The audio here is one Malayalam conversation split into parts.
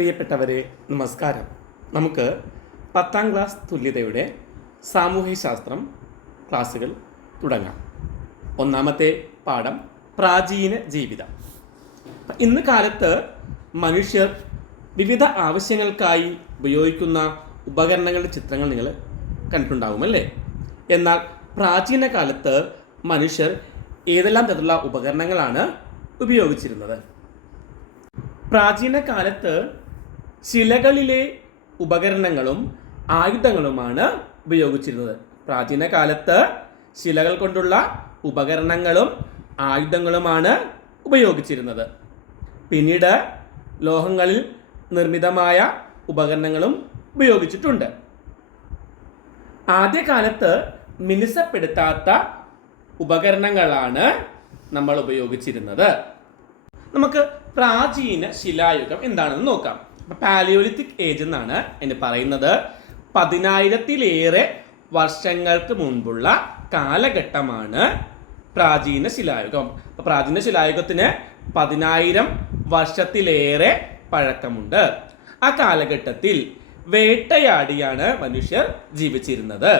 പ്രിയപ്പെട്ടവരെ, നമസ്കാരം. നമുക്ക് 10ാം ക്ലാസ് തുല്യതയുടെ സാമൂഹ്യശാസ്ത്രം ക്ലാസ്സുകൾ തുടങ്ങാം. ഒന്നാമത്തെ പാഠം പ്രാചീന ജീവിതം. ഇന്ന് കാലത്ത് മനുഷ്യർ വിവിധ ആവശ്യങ്ങൾക്കായി ഉപയോഗിക്കുന്ന ഉപകരണങ്ങളുടെ ചിത്രങ്ങൾ നിങ്ങൾ കണ്ടിട്ടുണ്ടാകുമല്ലേ? എന്നാൽ പ്രാചീന കാലത്ത് മനുഷ്യർ ഏതെല്ലാം തരത്തിലുള്ള ഉപകരണങ്ങളാണ് ഉപയോഗിച്ചിരുന്നത്? പ്രാചീന കാലത്ത് ശിലകളിലെ ഉപകരണങ്ങളും ആയുധങ്ങളുമാണ് ഉപയോഗിച്ചിരുന്നത്. പ്രാചീന കാലത്ത് ശിലകൾ കൊണ്ടുള്ള ഉപകരണങ്ങളും ആയുധങ്ങളുമാണ് ഉപയോഗിച്ചിരുന്നത്. പിന്നീട് ലോഹങ്ങളിൽ നിർമ്മിതമായ ഉപകരണങ്ങളും ഉപയോഗിച്ചിട്ടുണ്ട്. ആദ്യകാലത്ത് മിനുസപ്പെടുത്താത്ത ഉപകരണങ്ങളാണ് നമ്മൾ ഉപയോഗിച്ചിരുന്നത്. നമുക്ക് പ്രാചീന ശിലായുഗം എന്താണെന്ന് നോക്കാം. പാലിയോലിത്തിക് ഏജ് എന്നാണ് എന്ന് പറയുന്നത്. 10,000-ലേറെ വർഷങ്ങൾക്ക് മുൻപുള്ള കാലഘട്ടമാണ് പ്രാചീന ശിലായുഗം. പ്രാചീന ശിലായുഗത്തിന് 10,000 വർഷത്തിലേറെ പഴക്കമുണ്ട്. ആ കാലഘട്ടത്തിൽ വേട്ടയാടിയാണ് മനുഷ്യർ ജീവിച്ചിരുന്നത്.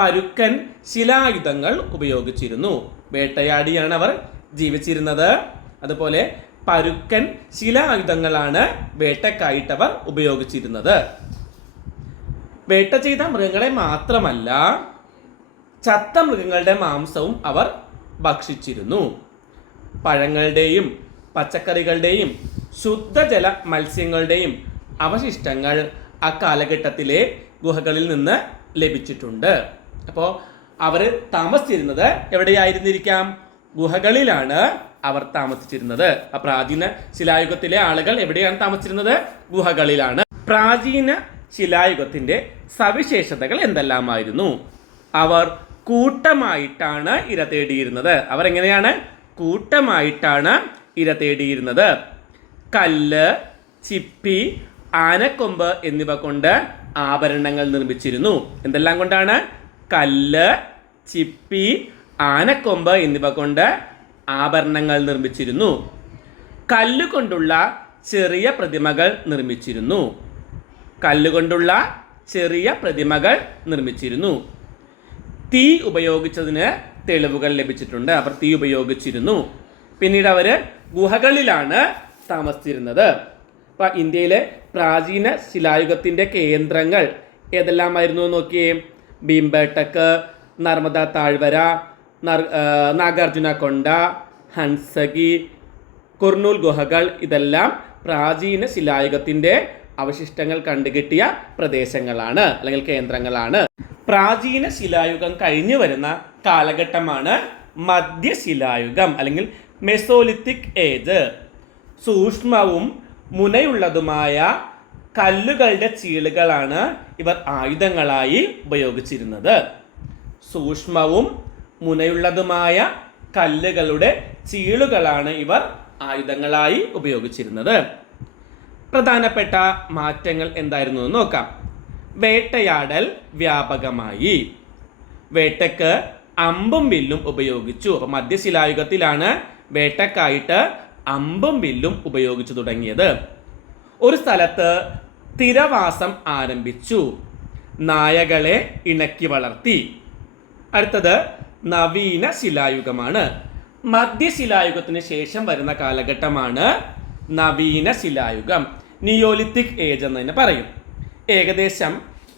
പരുക്കൻ ശിലായുധങ്ങൾ ഉപയോഗിച്ചിരുന്നു. വേട്ടയാടിയാണ് അവർ ജീവിച്ചിരുന്നത്. അതുപോലെ പരുക്കൻ ശിലായുധങ്ങളാണ് വേട്ടക്കായിട്ടവർ ഉപയോഗിച്ചിരുന്നത്. വേട്ട ചെയ്ത മൃഗങ്ങളെ മാത്രമല്ല, ചത്ത മൃഗങ്ങളുടെ മാംസവും അവർ ഭക്ഷിച്ചിരുന്നു. പഴങ്ങളുടെയും പച്ചക്കറികളുടെയും ശുദ്ധജല മത്സ്യങ്ങളുടെയും അവശിഷ്ടങ്ങൾ ആ കാലഘട്ടത്തിലെ ഗുഹകളിൽ നിന്ന് ലഭിച്ചിട്ടുണ്ട്. അപ്പോൾ അവർ താമസിച്ചിരുന്നത് എവിടെയായിരുന്നിരിക്കാം? ഗുഹകളിലാണ് അവർ താമസിച്ചിരുന്നത്. ആ പ്രാചീന ശിലായുഗത്തിലെ ആളുകൾ എവിടെയാണ് താമസിച്ചിരുന്നത്? ഗുഹകളിലാണ്. പ്രാചീന ശിലായുഗത്തിന്റെ സവിശേഷതകൾ എന്തെല്ലാമായിരുന്നു? അവർ കൂട്ടമായിട്ടാണ് ഇര തേടിയിരുന്നത്. അവർ എങ്ങനെയാണ്? കൂട്ടമായിട്ടാണ് ഇര തേടിയിരുന്നത്. കല്ല്, ചിപ്പി, ആനക്കൊമ്പ് എന്നിവ കൊണ്ട് ആഭരണങ്ങൾ നിർമ്മിച്ചിരുന്നു. എന്തെല്ലാം കൊണ്ടാണ്? കല്ല്, ചിപ്പി, ആനക്കൊമ്പ് എന്നിവ കൊണ്ട് ആഭരണങ്ങൾ നിർമ്മിച്ചിരുന്നു. കല്ലുകൊണ്ടുള്ള ചെറിയ പ്രതിമകൾ നിർമ്മിച്ചിരുന്നു. കല്ലുകൊണ്ടുള്ള ചെറിയ പ്രതിമകൾ നിർമ്മിച്ചിരുന്നു. തീ ഉപയോഗിച്ചതിന് തെളിവുകൾ ലഭിച്ചിട്ടുണ്ട്. അവർ തീ ഉപയോഗിച്ചിരുന്നു. പിന്നീട് അവർ ഗുഹകളിലാണ് താമസിച്ചിരുന്നത്. അപ്പം ഇന്ത്യയിലെ പ്രാചീന ശിലായുഗത്തിൻ്റെ കേന്ദ്രങ്ങൾ ഏതെല്ലാമായിരുന്നു നോക്കിയേ. ഭീംബേട്ടക്ക്, നർമ്മദ താഴ്വര, നാഗാർജുന കൊണ്ട, ഹൻസഗി, കുർണൂൽ ഗുഹകൾ, ഇതെല്ലാം പ്രാചീന ശിലായുഗത്തിൻ്റെ അവശിഷ്ടങ്ങൾ കണ്ടുകിട്ടിയ പ്രദേശങ്ങളാണ് അല്ലെങ്കിൽ കേന്ദ്രങ്ങളാണ്. പ്രാചീന ശിലായുഗം കഴിഞ്ഞു വരുന്ന കാലഘട്ടമാണ് മധ്യശിലായുഗം അല്ലെങ്കിൽ മെസോലിത്തിക് ഏജ്. സൂക്ഷ്മവും മുനയുള്ളതുമായ കല്ലുകളുടെ ചീളുകളാണ് ഇവർ ആയുധങ്ങളായി ഉപയോഗിച്ചിരുന്നത്. സൂക്ഷ്മവും മുനയുള്ളതുമായ കല്ലുകളുടെ ചീളുകളാണ് ഇവർ ആയുധങ്ങളായി ഉപയോഗിച്ചിരുന്നത്. പ്രധാനപ്പെട്ട മാറ്റങ്ങൾ എന്തായിരുന്നു എന്ന് നോക്കാം. വേട്ടയാടൽ വ്യാപകമായി. വേട്ടയ്ക്ക് അമ്പും വില്ലും ഉപയോഗിച്ചു. അപ്പം മധ്യശിലായുഗത്തിലാണ് വേട്ടക്കായിട്ട് അമ്പും വില്ലും ഉപയോഗിച്ചു തുടങ്ങിയത്. ഒരു സ്ഥലത്ത് സ്ഥിരവാസം ആരംഭിച്ചു. നായകളെ ഇണക്കി വളർത്തി. അടുത്തത് നവീന ശിലായുഗമാണ്. മധ്യശിലായുഗത്തിന് ശേഷം വരുന്ന കാലഘട്ടമാണ് നവീന ശിലായുഗം. നിയോലിത്തിക് ഏജ് എന്ന് തന്നെ പറയും. ഏകദേശം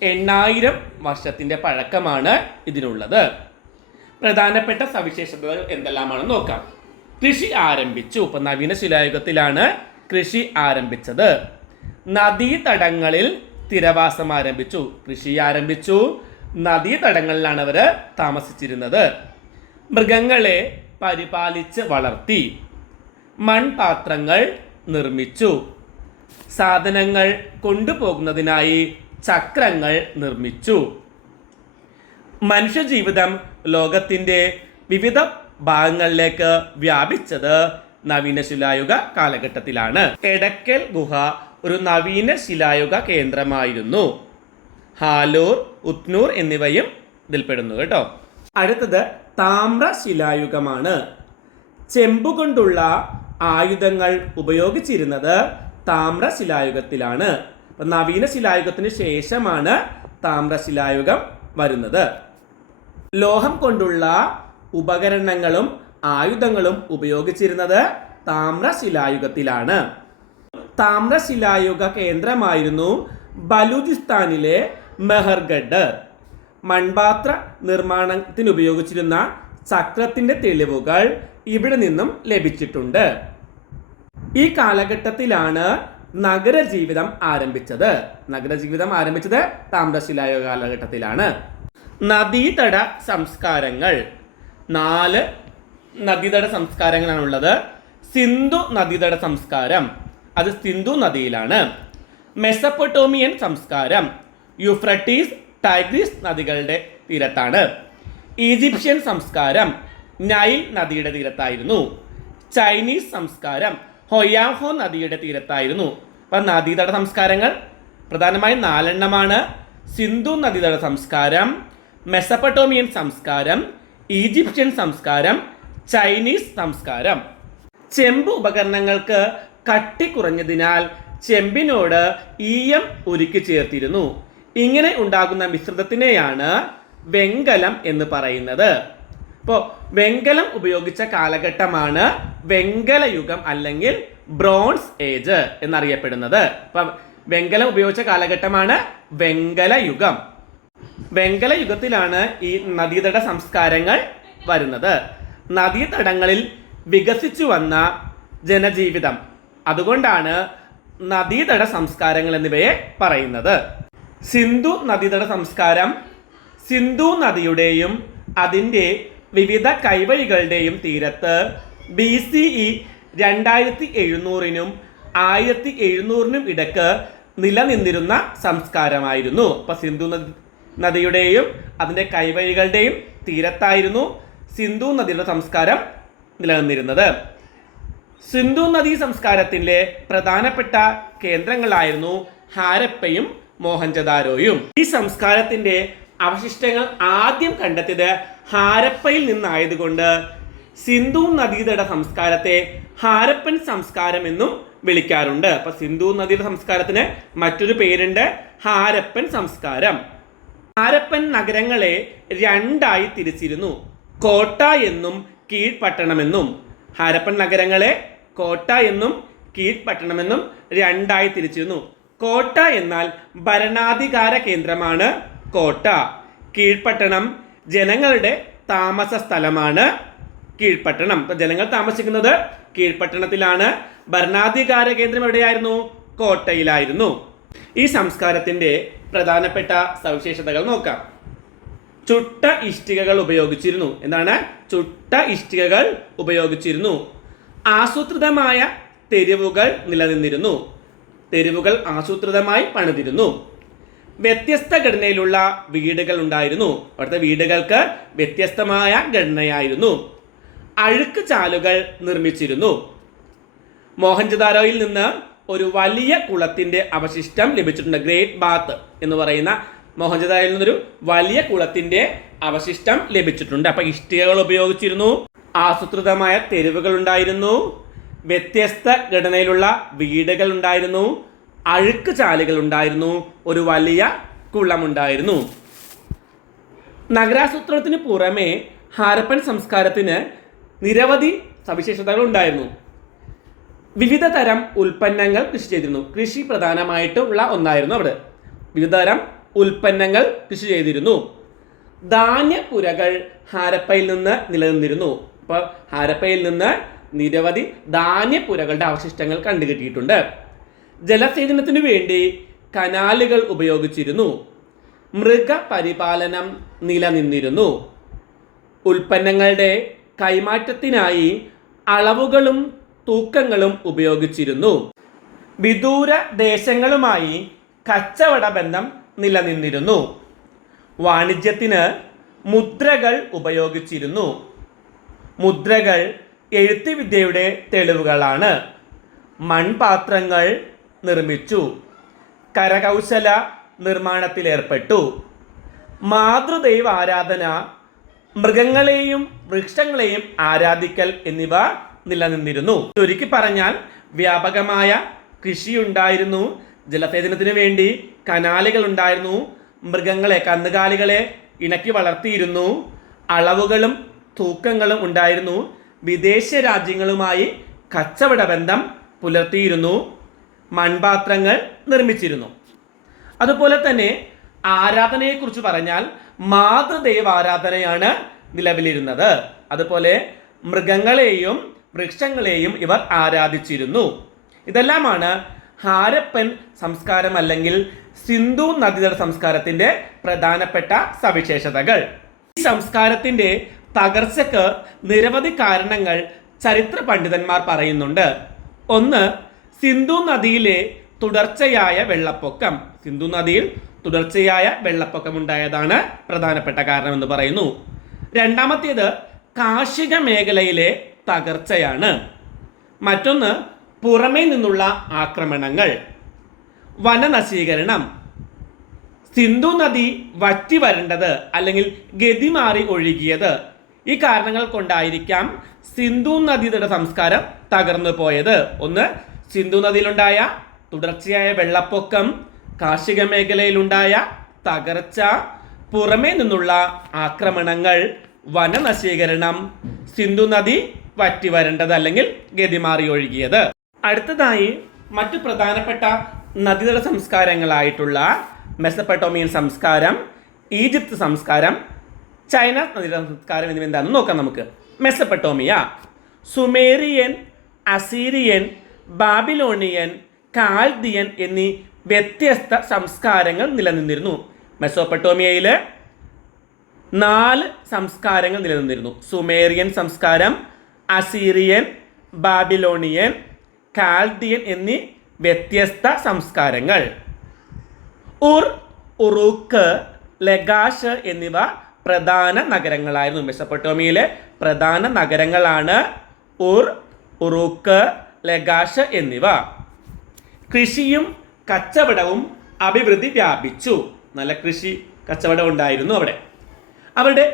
8,000 വർഷത്തിൻ്റെ പഴക്കമാണ് ഇതിനുള്ളത്. പ്രധാനപ്പെട്ട സവിശേഷതകൾ എന്തെല്ലാമാണെന്ന് നോക്കാം. കൃഷി ആരംഭിച്ചു. ഇപ്പം നവീന ശിലായുഗത്തിലാണ് കൃഷി ആരംഭിച്ചത്. നദീതടങ്ങളിൽ സ്ഥിരവാസം ആരംഭിച്ചു. കൃഷി ആരംഭിച്ചു. നദീതടങ്ങളിലാണ് അവർ താമസിച്ചിരുന്നത്. മൃഗങ്ങളെ പരിപാലിച്ച് വളർത്തി. മൺപാത്രങ്ങൾ നിർമ്മിച്ചു. സാധനങ്ങൾ കൊണ്ടുപോകുന്നതിനായി ചക്രങ്ങൾ നിർമ്മിച്ചു. മനുഷ്യജീവിതം ലോകത്തിൻ്റെ വിവിധ ഭാഗങ്ങളിലേക്ക് വ്യാപിച്ചത് നവീന ശിലായുഗ കാലഘട്ടത്തിലാണ്. എടക്കൽ ഗുഹ ഒരു നവീന ശിലായുഗ കേന്ദ്രമായിരുന്നു. ഹാലൂർ, ഉത്നൂർ എന്നിവയും ഇതിൽപ്പെടുന്നു കേട്ടോ. അടുത്തത് താമ്രശിലായുഗമാണ്. ചെമ്പുകൊണ്ടുള്ള ആയുധങ്ങൾ ഉപയോഗിച്ചിരുന്നത് താമ്രശിലായുഗത്തിലാണ്. അപ്പം നവീന ശിലായുഗത്തിന് ശേഷമാണ് താമ്രശിലായുഗം വരുന്നത്. ലോഹം കൊണ്ടുള്ള ഉപകരണങ്ങളും ആയുധങ്ങളും ഉപയോഗിച്ചിരുന്നത് താമ്രശിലായുഗത്തിലാണ്. താമ്രശിലായുഗ കേന്ദ്രമായിരുന്നു ബലൂചിസ്ഥാനിലെ മെഹർഗഡ്. മൺപാത്ര നിർമ്മാണത്തിന് ഉപയോഗിച്ചിരുന്ന ചക്രത്തിന്റെ തെളിവുകൾ ഇവിടെ നിന്നും ലഭിച്ചിട്ടുണ്ട്. ഈ കാലഘട്ടത്തിലാണ് നഗരജീവിതം ആരംഭിച്ചത്. നഗരജീവിതം ആരംഭിച്ചത് താമ്രശിലായുഗ കാലഘട്ടത്തിലാണ്. നദീതട സംസ്കാരങ്ങൾ 4 നദീതട സംസ്കാരങ്ങളാണുള്ളത്. സിന്ധു നദീതട സംസ്കാരം, അത് സിന്ധു നദിയിലാണ്. മെസപ്പൊട്ടോമിയൻ സംസ്കാരം യൂഫ്രട്ടീസ് ടൈഗ്രീസ് നദികളുടെ തീരത്താണ്. ഈജിപ്ഷ്യൻ സംസ്കാരം നൈൽ നദിയുടെ തീരത്തായിരുന്നു. ചൈനീസ് സംസ്കാരം ഹൊയാഹോ നദിയുടെ തീരത്തായിരുന്നു. അപ്പം നദീതട സംസ്കാരങ്ങൾ പ്രധാനമായും 4 എണ്ണമാണ്. സിന്ധു നദീതട സംസ്കാരം, മെസപ്പൊട്ടോമിയൻ സംസ്കാരം, ഈജിപ്ഷ്യൻ സംസ്കാരം, ചൈനീസ് സംസ്കാരം. ചെമ്പ് ഉപകരണങ്ങൾക്ക് കട്ടി കുറഞ്ഞതിനാൽ ചെമ്പിനോട് ഈയം ഉരുക്കി ചേർത്തിരുന്നു. ഇങ്ങനെ ഉണ്ടാകുന്ന മിശ്രിതത്തിനെയാണ് വെങ്കലം എന്ന് പറയുന്നത്. അപ്പോൾ വെങ്കലം ഉപയോഗിച്ച കാലഘട്ടമാണ് വെങ്കലയുഗം അല്ലെങ്കിൽ ബ്രോൺസ് ഏജ് എന്നറിയപ്പെടുന്നത്. അപ്പം വെങ്കലം ഉപയോഗിച്ച കാലഘട്ടമാണ് വെങ്കലയുഗം. വെങ്കലയുഗത്തിലാണ് ഈ നദീതട സംസ്കാരങ്ങൾ വരുന്നത്. നദീതടങ്ങളിൽ വികസിച്ചു വന്ന ജനജീവിതം, അതുകൊണ്ടാണ് നദീതട സംസ്കാരങ്ങൾ എന്നിവയെ പറയുന്നത്. സിന്ധു നദീതട സംസ്കാരം സിന്ധു നദിയുടെയും അതിൻ്റെ വിവിധ കൈവഴികളുടെയും തീരത്ത് BCE 2700-നും 1700-നും ഇടയ്ക്ക് നിലനിന്നിരുന്ന സംസ്കാരമായിരുന്നു. അപ്പം സിന്ധു നദിയുടെയും അതിൻ്റെ കൈവഴികളുടെയും തീരത്തായിരുന്നു സിന്ധു നദിയുടെ സംസ്കാരം നിലനിന്നിരുന്നത്. സിന്ധു നദീ സംസ്കാരത്തിൻ്റെ പ്രധാനപ്പെട്ട കേന്ദ്രങ്ങളായിരുന്നു ഹാരപ്പയും മോഹൻജദാരോയും. ഈ സംസ്കാരത്തിൻ്റെ അവശിഷ്ടങ്ങൾ ആദ്യം കണ്ടെത്തിയത് ഹാരപ്പയിൽ നിന്നായതുകൊണ്ട് സിന്ധു നദീതട സംസ്കാരത്തെ ഹാരപ്പൻ സംസ്കാരം എന്നും വിളിക്കാറുണ്ട്. അപ്പൊ സിന്ധു നദിയുടെ സംസ്കാരത്തിന് മറ്റൊരു പേരുണ്ട്, ഹാരപ്പൻ സംസ്കാരം. ഹാരപ്പൻ നഗരങ്ങളെ 2ആയി തിരിച്ചിരുന്നു, കോട്ട എന്നും കീഴ്പട്ടണമെന്നും. ഹാരപ്പൻ നഗരങ്ങളെ കോട്ട എന്നും കീഴ്പട്ടണമെന്നും 2ആയി തിരിച്ചിരുന്നു. കോട്ട എന്നാൽ ഭരണാധികാര കേന്ദ്രമാണ് കോട്ട. കീഴ്പട്ടണം ജനങ്ങളുടെ താമസ സ്ഥലമാണ് കീഴ്പട്ടണം. ഇപ്പൊ ജനങ്ങൾ താമസിക്കുന്നത് കീഴ്പട്ടണത്തിലാണ്. ഭരണാധികാര കേന്ദ്രം എവിടെയായിരുന്നു? കോട്ടയിലായിരുന്നു. ഈ സംസ്കാരത്തിന്റെ പ്രധാനപ്പെട്ട സവിശേഷതകൾ നോക്കാം. ചുട്ട ഇഷ്ടികകൾ ഉപയോഗിച്ചിരുന്നു. എന്താണ്? ചുട്ട ഇഷ്ടികകൾ ഉപയോഗിച്ചിരുന്നു. ആസൂത്രിതമായ തെരുവുകൾ നിലനിന്നിരുന്നു. തെരുവുകൾ ആസൂത്രിതമായി പണിതിരുന്നു. വ്യത്യസ്ത ഘടനയിലുള്ള വീടുകൾ ഉണ്ടായിരുന്നു. അവിടുത്തെ വീടുകൾക്ക് വ്യത്യസ്തമായ ഘടനയായിരുന്നു. അഴുക്ക് ചാലുകൾ നിർമ്മിച്ചിരുന്നു. മോഹൻജദാരോയിൽ നിന്ന് ഒരു വലിയ കുളത്തിന്റെ അവശിഷ്ടം ലഭിച്ചിട്ടുണ്ട്. ഗ്രേറ്റ് ബാത്ത് എന്ന് പറയുന്ന മോഹൻജദാരോയിൽ നിന്നൊരു വലിയ കുളത്തിന്റെ അവശിഷ്ടം ലഭിച്ചിട്ടുണ്ട്. അപ്പൊ ഇഷ്ടികകൾ ഉപയോഗിച്ചിരുന്നു, ആസൂത്രിതമായ തെരുവുകൾ ഉണ്ടായിരുന്നു, വ്യത്യസ്ത ഘടനയിലുള്ള വീടുകൾ ഉണ്ടായിരുന്നു, അഴുക്ക് ചാലുകൾ ഉണ്ടായിരുന്നു, ഒരു വലിയ കുളമുണ്ടായിരുന്നു. നഗരാസൂത്രണത്തിന് പുറമെ ഹാരപ്പൻ സംസ്കാരത്തിന് നിരവധി സവിശേഷതകൾ ഉണ്ടായിരുന്നു. വിവിധ തരം ഉൽപ്പന്നങ്ങൾ കൃഷി ചെയ്തിരുന്നു. കൃഷി പ്രധാനമായിട്ടുള്ള ഒന്നായിരുന്നു അവിടെ. വിവിധ തരം ഉൽപ്പന്നങ്ങൾ കൃഷി ചെയ്തിരുന്നു. ധാന്യപ്പുരകൾ ഹാരപ്പയിൽ നിന്ന് നിലനിന്നിരുന്നു. അപ്പോൾ ഹാരപ്പയിൽ നിന്ന് നിരവധി ധാന്യപ്പുരകളുടെ അവശിഷ്ടങ്ങൾ കണ്ടുകിട്ടിയിട്ടുണ്ട്. ജലസേചനത്തിനു വേണ്ടി കനാലുകൾ ഉപയോഗിച്ചിരുന്നു. മൃഗപരിപാലനം നിലനിന്നിരുന്നു. ഉൽപ്പന്നങ്ങളുടെ കൈമാറ്റത്തിനായി അളവുകളും തൂക്കങ്ങളും ഉപയോഗിച്ചിരുന്നു. വിദൂര ദേശങ്ങളുമായി കച്ചവട ബന്ധം നിലനിന്നിരുന്നു. വാണിജ്യത്തിന് മുദ്രകൾ ഉപയോഗിച്ചിരുന്നു. മുദ്രകൾ എഴുത്തുവിദ്യയുടെ തെളിവുകളാണ്. മൺപാത്രങ്ങൾ നിർമ്മിച്ചു. കരകൗശല നിർമ്മാണത്തിലേർപ്പെട്ടു. മാതൃദൈവ ആരാധന, മൃഗങ്ങളെയും വൃക്ഷങ്ങളെയും ആരാധിക്കൽ എന്നിവ നിലനിന്നിരുന്നു. ചുരുക്കി പറഞ്ഞാൽ വ്യാപകമായ കൃഷിയുണ്ടായിരുന്നു, ജലസേചനത്തിന് വേണ്ടി കനാലുകൾ ഉണ്ടായിരുന്നു, മൃഗങ്ങളെ കന്നുകാലികളെ ഇണക്കി വളർത്തിയിരുന്നു, അളവുകളും തൂക്കങ്ങളും ഉണ്ടായിരുന്നു, വിദേശ രാജ്യങ്ങളുമായി കച്ചവട ബന്ധം പുലർത്തിയിരുന്നു, മൺപാത്രങ്ങൾ നിർമ്മിച്ചിരുന്നു. അതുപോലെ തന്നെ ആരാധനയെക്കുറിച്ച് പറഞ്ഞാൽ മാതൃദൈവ ആരാധനയാണ് നിലവിലിരുന്നത്. അതുപോലെ മൃഗങ്ങളെയും വൃക്ഷങ്ങളെയും ഇവർ ആരാധിച്ചിരുന്നു. ഇതെല്ലാമാണ് ഹാരപ്പൻ സംസ്കാരം അല്ലെങ്കിൽ സിന്ധു നദീതട സംസ്കാരത്തിന്റെ പ്രധാനപ്പെട്ട സവിശേഷതകൾ. ഈ സംസ്കാരത്തിന്റെ തകർച്ചയ്ക്ക് നിരവധി കാരണങ്ങൾ ചരിത്ര പണ്ഡിതന്മാർ പറയുന്നുണ്ട്. ഒന്ന്, സിന്ധു നദിയിലെ തുടർച്ചയായ വെള്ളപ്പൊക്കം. സിന്ധു നദിയിൽ തുടർച്ചയായ വെള്ളപ്പൊക്കം ഉണ്ടായതാണ് പ്രധാനപ്പെട്ട കാരണം എന്ന് പറയുന്നു. രണ്ടാമത്തേത് കാർഷിക മേഖലയിലെ തകർച്ചയാണ്. മറ്റൊന്ന് പുറമേ നിന്നുള്ള ആക്രമണങ്ങൾ, വനനശീകരണം. സിന്ധു നദി വറ്റി വരേണ്ടത് അല്ലെങ്കിൽ ഗതി മാറി ഒഴുകിയത്. ഈ കാരണങ്ങൾ കൊണ്ടായിരിക്കാം സിന്ധു നദീതട സംസ്കാരം തകർന്നു പോയത്. ഒന്ന്, സിന്ധു നദിയിലുണ്ടായ തുടർച്ചയായ വെള്ളപ്പൊക്കം, കാർഷിക മേഖലയിലുണ്ടായ തകർച്ച, പുറമേ നിന്നുള്ള ആക്രമണങ്ങൾ, വനനശീകരണം, സിന്ധു നദി വറ്റി വരേണ്ടത് അല്ലെങ്കിൽ ഗതി മാറി ഒഴുകിയത്. അടുത്തതായി മറ്റു പ്രധാനപ്പെട്ട നദീതട സംസ്കാരങ്ങളായിട്ടുള്ള മെസപ്പൊട്ടേമിയൻ സംസ്കാരം, ഈജിപ്ത് സംസ്കാരം, ചൈന നദീതട സംസ്കാരം എന്നിവ എന്താണെന്ന് നോക്കാം നമുക്ക്. Mesopotamia, Sumerian, Assyrian, Babylonian, Chaldean എന്നീ വ്യത്യസ്ത സംസ്കാരങ്ങൾ നിലനിന്നിരുന്നു. മെസോപ്പൊട്ടേമിയയിൽ 4 സംസ്കാരങ്ങൾ നിലനിന്നിരുന്നു. സുമേറിയൻ സംസ്കാരം, അസീറിയൻ, ബാബിലോണിയൻ, കാൽദിയൻ എന്നീ വ്യത്യസ്ത സംസ്കാരങ്ങൾ. ഉർ, ഉറൂക്ക്, ലഗാഷ് എന്നിവ പ്രധാന നഗരങ്ങളായിരുന്നു. മെസപ്പൊട്ടേമിയയിലെ പ്രധാന നഗരങ്ങളാണ് ഉർ, ഉറൂക്ക്, ലഗാഷ് എന്നിവ. കൃഷിയും കച്ചവടവും അഭിവൃദ്ധി വ്യാപിച്ചു. നല്ല കൃഷി കച്ചവടം ഉണ്ടായിരുന്നു അവിടെ. അവരുടെ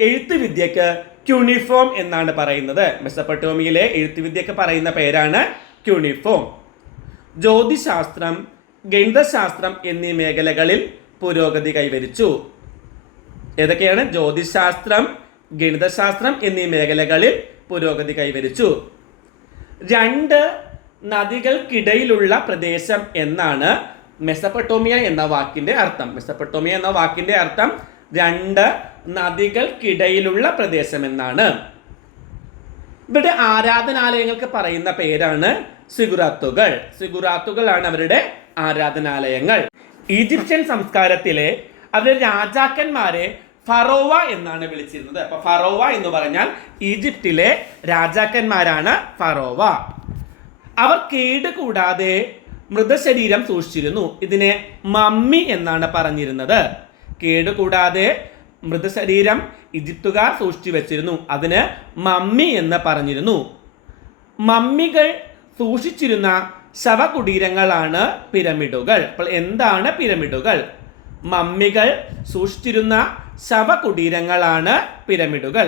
എഴുത്തുവിദ്യക്ക് ക്യൂണിഫോം എന്നാണ് പറയുന്നത്. മെസപ്പൊട്ടേമിയയിലെ എഴുത്തുവിദ്യക്ക് പറയുന്ന പേരാണ് ക്യൂണിഫോം. ജ്യോതിശാസ്ത്രം, ഗണിതശാസ്ത്രം എന്നീ മേഖലകളിൽ പുരോഗതി കൈവരിച്ചു. ഏതൊക്കെയാണ്? ജ്യോതിശാസ്ത്രം, ഗണിതശാസ്ത്രം എന്നീ മേഖലകളിൽ പുരോഗതി കൈവരിച്ചു. 2 നദികൾക്കിടയിലുള്ള പ്രദേശം എന്നാണ് മെസപ്പൊട്ടേമിയ എന്ന വാക്കിന്റെ അർത്ഥം. മെസപ്പൊട്ടേമിയ എന്ന വാക്കിന്റെ അർത്ഥം 2 നദികൾക്കിടയിലുള്ള പ്രദേശം എന്നാണ്. ഇവിടെ ആരാധനാലയങ്ങൾക്ക് പറയുന്ന പേരാണ് സിഗുറാത്തുകൾ. സിഗുറാത്തുകളാണ് അവരുടെ ആരാധനാലയങ്ങൾ. ഈജിപ്ഷ്യൻ സംസ്കാരത്തിലെ അവരുടെ രാജാക്കന്മാരെ ഫറോവ എന്നാണ് വിളിച്ചിരുന്നത്. അപ്പൊ ഫറോവ എന്ന് പറഞ്ഞാൽ ഈജിപ്തിലെ രാജാക്കന്മാരാണ് ഫറോവ. അവർ കേട് കൂടാതെ മൃതശരീരം സൂക്ഷിച്ചിരുന്നു. ഇതിനെ മമ്മി എന്നാണ് പറഞ്ഞിരുന്നത്. കേടുകൂടാതെ മൃതശരീരം ഈജിപ്തുകാർ സൂക്ഷിച്ചു വെച്ചിരുന്നു. അതിന് മമ്മി എന്ന് പറഞ്ഞിരുന്നു. മമ്മികൾ സൂക്ഷിച്ചിരുന്ന ശവകുടീരങ്ങളാണ് പിരമിഡുകൾ. അപ്പോൾ എന്താണ് പിരമിഡുകൾ? മമ്മികൾ സൂക്ഷിച്ചിരുന്ന ശവകുടീരങ്ങളാണ് പിരമിഡുകൾ.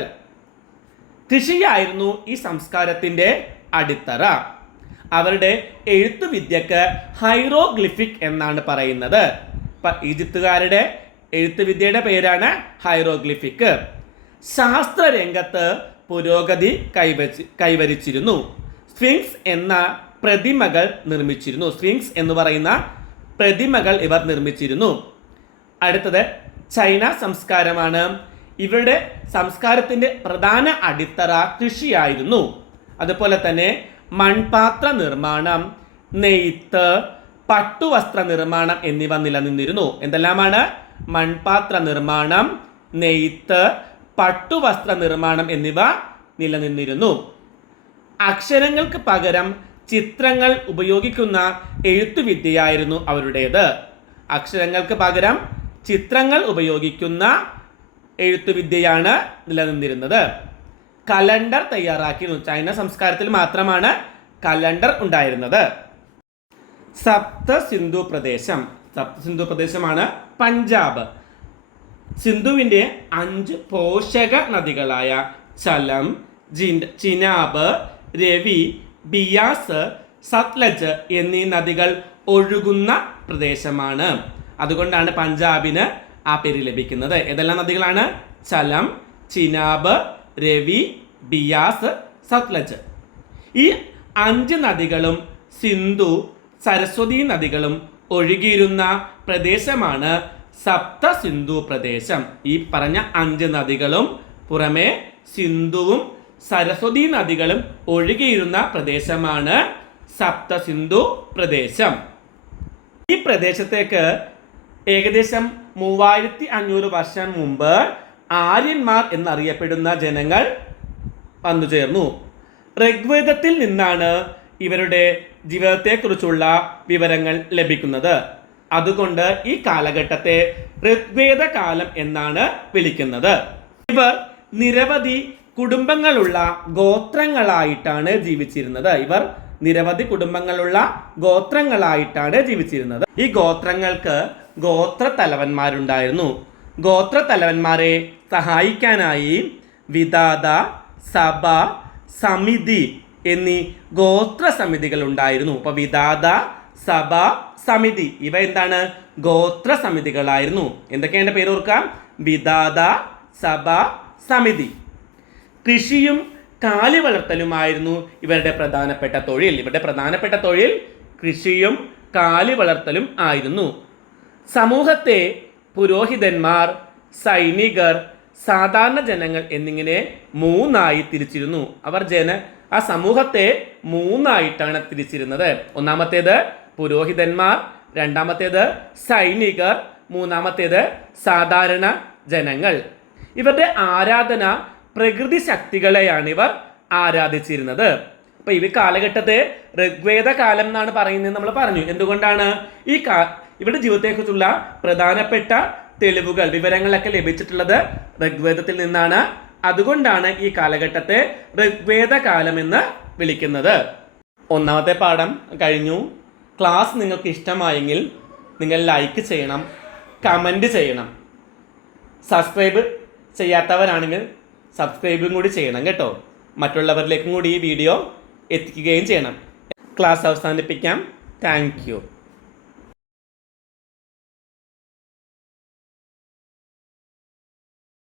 കൃഷിയായിരുന്നു ഈ സംസ്കാരത്തിന്റെ അടിത്തറ. അവരുടെ എഴുത്തുവിദ്യക്ക് ഹൈറോഗ്ലിഫിക് എന്നാണ് പറയുന്നത്. ഈജിപ്തുകാരുടെ എഴുത്തുവിദ്യയുടെ പേരാണ് ഹൈറോഗ്ലിഫിക്. ശാസ്ത്രരംഗത്ത് പുരോഗതി കൈവരിച്ചിരുന്നു. സ്ഫിങ്സ് എന്ന പ്രതിമകൾ നിർമ്മിച്ചിരുന്നു. സ്ഫിങ്സ് എന്ന് പറയുന്ന പ്രതിമകൾ ഇവർ നിർമ്മിച്ചിരുന്നു. അടുത്തത് ചൈന സംസ്കാരമാണ്. ഇവരുടെ സംസ്കാരത്തിന്റെ പ്രധാന അടിത്തറ കൃഷിയായിരുന്നു. അതുപോലെ തന്നെ മൺപാത്ര നിർമ്മാണം, നെയ്ത്ത്, പട്ടുവസ്ത്ര നിർമ്മാണം എന്നിവ നിലനിന്നിരുന്നു. എന്തെല്ലാമാണ്? മൺപാത്ര നിർമ്മാണം, നെയ്ത്ത്, പട്ടുവസ്ത്ര നിർമ്മാണം എന്നിവ നിലനിന്നിരുന്നു. അക്ഷരങ്ങൾക്ക് പകരം ചിത്രങ്ങൾ ഉപയോഗിക്കുന്ന എഴുത്തുവിദ്യയായിരുന്നു അവരുടേത്. അക്ഷരങ്ങൾക്ക് പകരം ചിത്രങ്ങൾ ഉപയോഗിക്കുന്ന എഴുത്തുവിദ്യയാണ് നിലനിന്നിരുന്നത്. കലണ്ടർ തയ്യാറാക്കിയിരുന്നു. ചൈന സംസ്കാരത്തിൽ മാത്രമാണ് കലണ്ടർ ഉണ്ടായിരുന്നത്. സപ്ത സിന്ധു പ്രദേശം. സപ്ത സിന്ധു പ്രദേശമാണ് പഞ്ചാബ്. സിന്ധുവിൻ്റെ 5 പോഷക നദികളായ ചലം, ചിനാബ്, രവി, ബിയാസ്, സത്ലജ് എന്നീ നദികൾ ഒഴുകുന്ന പ്രദേശമാണ്. അതുകൊണ്ടാണ് പഞ്ചാബിന് ആ പേര് ലഭിക്കുന്നത്. ഏതെല്ലാം നദികളാണ്? ചലം, ചിനാബ്, രവി, ബിയാസ്, സത്ലജ്. ഈ 5 നദികളും സിന്ധു, സരസ്വതി നദികളും ഒഴുകിയിരുന്ന പ്രദേശമാണ് സപ്ത സിന്ധു പ്രദേശം. ഈ പറഞ്ഞ 5 നദികളും പുറമെ സിന്ധുവും സരസ്വതി നദികളും ഒഴുകിയിരുന്ന പ്രദേശമാണ് സപ്ത സിന്ധു പ്രദേശം. ഈ പ്രദേശത്തേക്ക് ഏകദേശം 3500 വർഷം മുമ്പ് ആര്യന്മാർ എന്നറിയപ്പെടുന്ന ജനങ്ങൾ വന്നു ചേർന്നു. ഋഗ്വേദത്തിൽ നിന്നാണ് ഇവരുടെ ജീവിതത്തെക്കുറിച്ചുള്ള വിവരങ്ങൾ ലഭിക്കുന്നത്. അതുകൊണ്ട് ഈ കാലഘട്ടത്തെ ഋഗ്വേദ കാലം എന്നാണ് വിളിക്കുന്നത്. ഇവർ നിരവധി കുടുംബങ്ങളുള്ള ഗോത്രങ്ങളായിട്ടാണ് ജീവിച്ചിരുന്നത്. ഈ ഗോത്രങ്ങൾക്ക് ഗോത്ര തലവന്മാരുണ്ടായിരുന്നു. ഗോത്ര തലവന്മാരെ സഹായിക്കാനായി വിധാത, സഭ, സമിതി എന്നീ ഗോത്ര സമിതികൾ ഉണ്ടായിരുന്നു. അപ്പോൾ വിധാത, സഭ, സമിതി ഇവ എന്താണ്? ഗോത്ര സമിതികളായിരുന്നു. എന്തൊക്കെയാണ് പേര് ഓർക്കാം? വിധാത, സഭ, സമിതി. കൃഷിയും കാലി വളർത്തലുമായിരുന്നു ഇവരുടെ പ്രധാനപ്പെട്ട തൊഴിൽ. കൃഷിയും കാലി വളർത്തലും ആയിരുന്നു. സമൂഹത്തെ പുരോഹിതന്മാർ, സൈനികർ, സാധാരണ ജനങ്ങൾ എന്നിങ്ങനെ 3ആയി തിരിച്ചിരുന്നു. ആ സമൂഹത്തെ 3ആയിട്ടാണ് തിരിച്ചിരുന്നത്. ഒന്നാമത്തേത് പുരോഹിതന്മാർ, രണ്ടാമത്തേത് സൈനികർ, മൂന്നാമത്തേത് സാധാരണ ജനങ്ങൾ. ഇവരുടെ ആരാധന പ്രകൃതി ശക്തികളെയാണ് ഇവർ ആരാധിച്ചിരുന്നത്. അപ്പൊ ഈ കാലഘട്ടത്തെ ഋഗ്വേദ കാലം എന്നാണ് പറയുന്നത് നമ്മൾ പറഞ്ഞു. എന്തുകൊണ്ടാണ്? ഇവരുടെ ജീവിതത്തെക്കുറിച്ചുള്ള പ്രധാനപ്പെട്ട തെളിവുകൾ, വിവരങ്ങളൊക്കെ ലഭിച്ചിട്ടുള്ളത് ഋഗ്വേദത്തിൽ നിന്നാണ്. അതുകൊണ്ടാണ് ഈ കാലഘട്ടത്തെ ഋഗ്വേദ കാലം എന്ന് വിളിക്കുന്നത്. ഒന്നാമത്തെ പാഠം കഴിഞ്ഞു. ക്ലാസ് നിങ്ങൾക്ക് ഇഷ്ടമായെങ്കിൽ നിങ്ങൾ ലൈക്ക് ചെയ്യണം, കമൻറ്റ് ചെയ്യണം. സബ്സ്ക്രൈബ് ചെയ്യാത്തവരാണെങ്കിൽ സബ്സ്ക്രൈബും കൂടി ചെയ്യണം കേട്ടോ. മറ്റുള്ളവരിലേക്കും കൂടി ഈ വീഡിയോ എത്തിക്കുകയും ചെയ്യണം. ക്ലാസ് അവസാനിപ്പിക്കാം. Thank you.